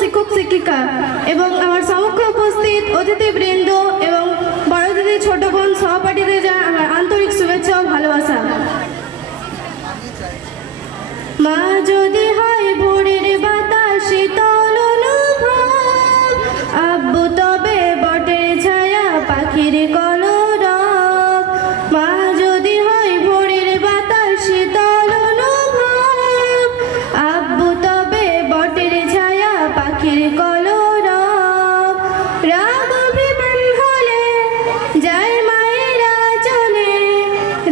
শিক্ষক শিক্ষিকা এবং আমার সমক্ষে উপস্থিত অতিথিবৃন্দ এবং বড় দিদি, ছোট বোন, সহপাঠীদের যা আমার আন্তরিক শুভেচ্ছা ও ভালোবাসা। মা যদি হয় ভোরের বাতাস শীতল অনুভব, আব্বু তবে বটের ছায়া পাখির কলরব। মা যদি হয় ভোরের বাতাস শীতল অনুভব, আব্বু তবে বটের ছায়া পাখির কলরব। রাগ অভিমান হলে যায় মায়েরা চলে,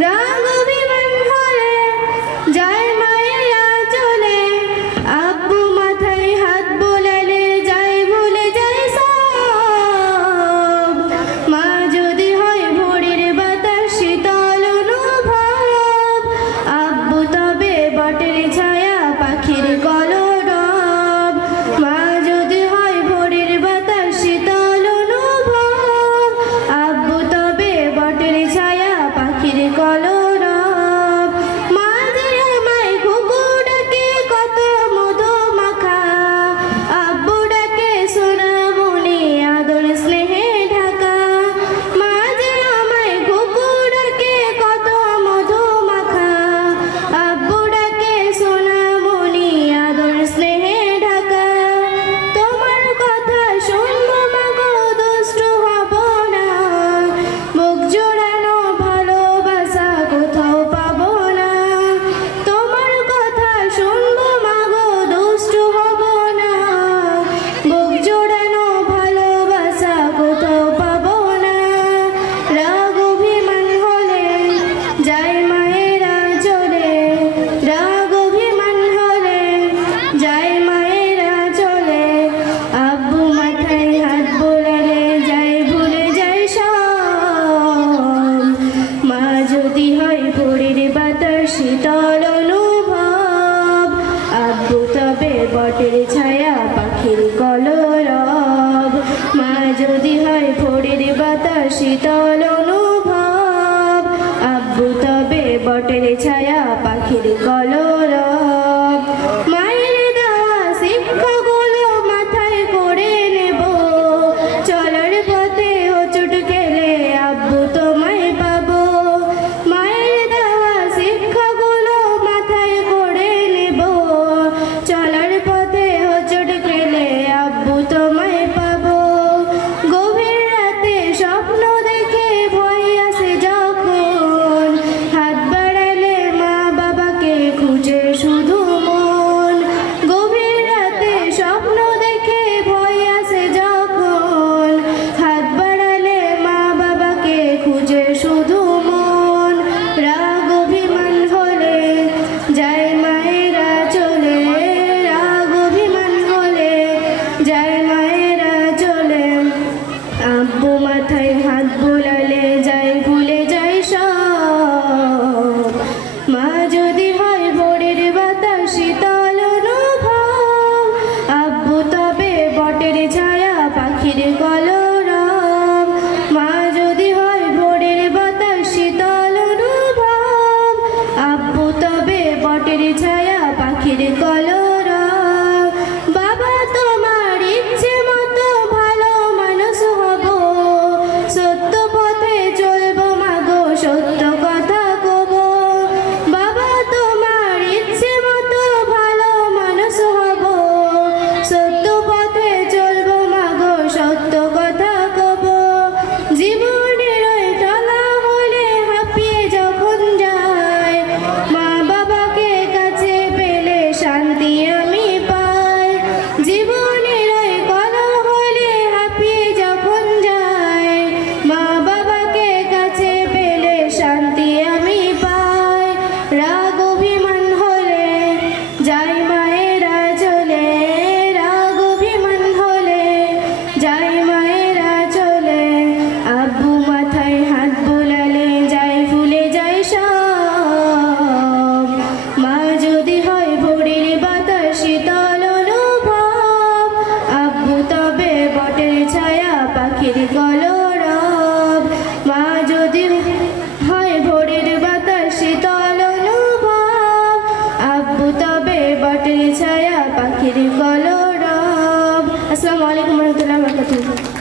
রাগ অভিমান হলে যায় মায়েরা চলে, আব্বু মাথায় হাত বোলালে যায় ভুলে যায় সব। মা যদি হয় ভোরের বাতাস শীতল অনুভব, আব্বু তবে বটের ছায়া পাখির কলরব। মা যদি হয় ভোরের বাতাস শীতল অনুভব, আব্বু তবে বটের ছায়া পাখির কলরব। মা যে আমায় ঘুঘু ডাকে কত মধু মাখা, আব্বু ডাকে সোনামণি আদর স্নেহে ঢাকা। মা যে আমায় ঘুঘু ডাকে কত মধু মাখা, আব্বু ডাকে সোনামণি আদর স্নেহে ঢাকা। তোমার কথা শুনবো মাগো দুষ্টু হব না, বুক জোড়ানো ভালোবাসা কোথাও পাবো না। তোমার কথা শুনবো মাগো দুষ্টু হব না, বুক জোড়ানো ভালোবাসা কোথাও পাবো না। রাগ অভিমান হলে যায় মায়েরা চলে, রাগ অভিমান হলে যায় মায়েরা চলে, আব্বু মাথায় হাত বোলালে যায় ভুলে যায় সব। মা যদি হয় ভোরের বাতাস শীতল অনুভব, আব্বু তবে বটের ছায়া পাখির কলরব। মা যদি হয় ভোরের বাতাস শীতল অনুভব, আব্বু তবে বটের ছায়া পাখির কলরব। মায়ের দেওয়া শিক্ষাগুলো মাথায় করে নেব, চলার পথে হোঁচট খেলে আব্বু তোমায় পাবো। মায়ের দেওয়া শিক্ষাগুলো মাথায় করে নেব, চলার পথে হোঁচট খেলে আব্বু তোমায় পাবো। গভীর রাতে স্বপ্ন দেখে ভয় আসে যখন, হাত বাড়ালে মা বাবাকে খুঁজে শুধু মন। গভীর রাতে স্বপ্ন দেখে ভয় আসে যখন, হাত বাড়ালে মা বাবাকে খুঁজে শুধু মন। রাগ অভিমান হলে যায় মায়েরা চলে, রাগ অভিমান হলে যায় মায়েরা চলে, আব্বু মাথায় হাত বোলালে যায় ভুলে যায় সব। মা যদি হয় ভোরের বাতাস শীতল অনুভব, আব্বু তবে বটের ছায়া পাখির কলরব। মা যদি হয় ভোরের বাতাস শীতল অনুভব, আব্বু তবে বটের ছায়া পাখির কলরব। বাবা তোমার ইচ্ছে মতো ভালো মানুষ হব, সত্য পথে চলবো মাগো সত্য কথা কব। বাবা তোমার ইচ্ছে মতো ভালো মানুষ হব, সত্য পথে চলবো মাগো সত্য কথা কব। জীবনের ওই টানা হলে হাঁপিয়ে যখন যায়, মা বাবাকে কাছে পেলে শান্তি আমি পাই। জীবনের ওই কলহ হলে হাঁপিয়ে যখন যায়, মা বাবাকে কাছে পেলে শান্তি আমি পাই। রাগ অভিমান হলে যায় মায়েরা চলে, রাগ অভিমান হলে যায় মায়েরা চলে, আব্বু মাথায় হাত বোলালে যায় ভুলে যায় সব। মা যদি হয় ভোরের বাতাস শীতল অনুভব, আব্বু তবে বটের ছায়া পাখির কলরব। মা যদি হয় ভোরের বাতাস শীতল অনুভব, আব্বু তবে বটের ছায়া পাখির কলরব। রহমতুল্লাহি ওয়া বারাকাতুহু।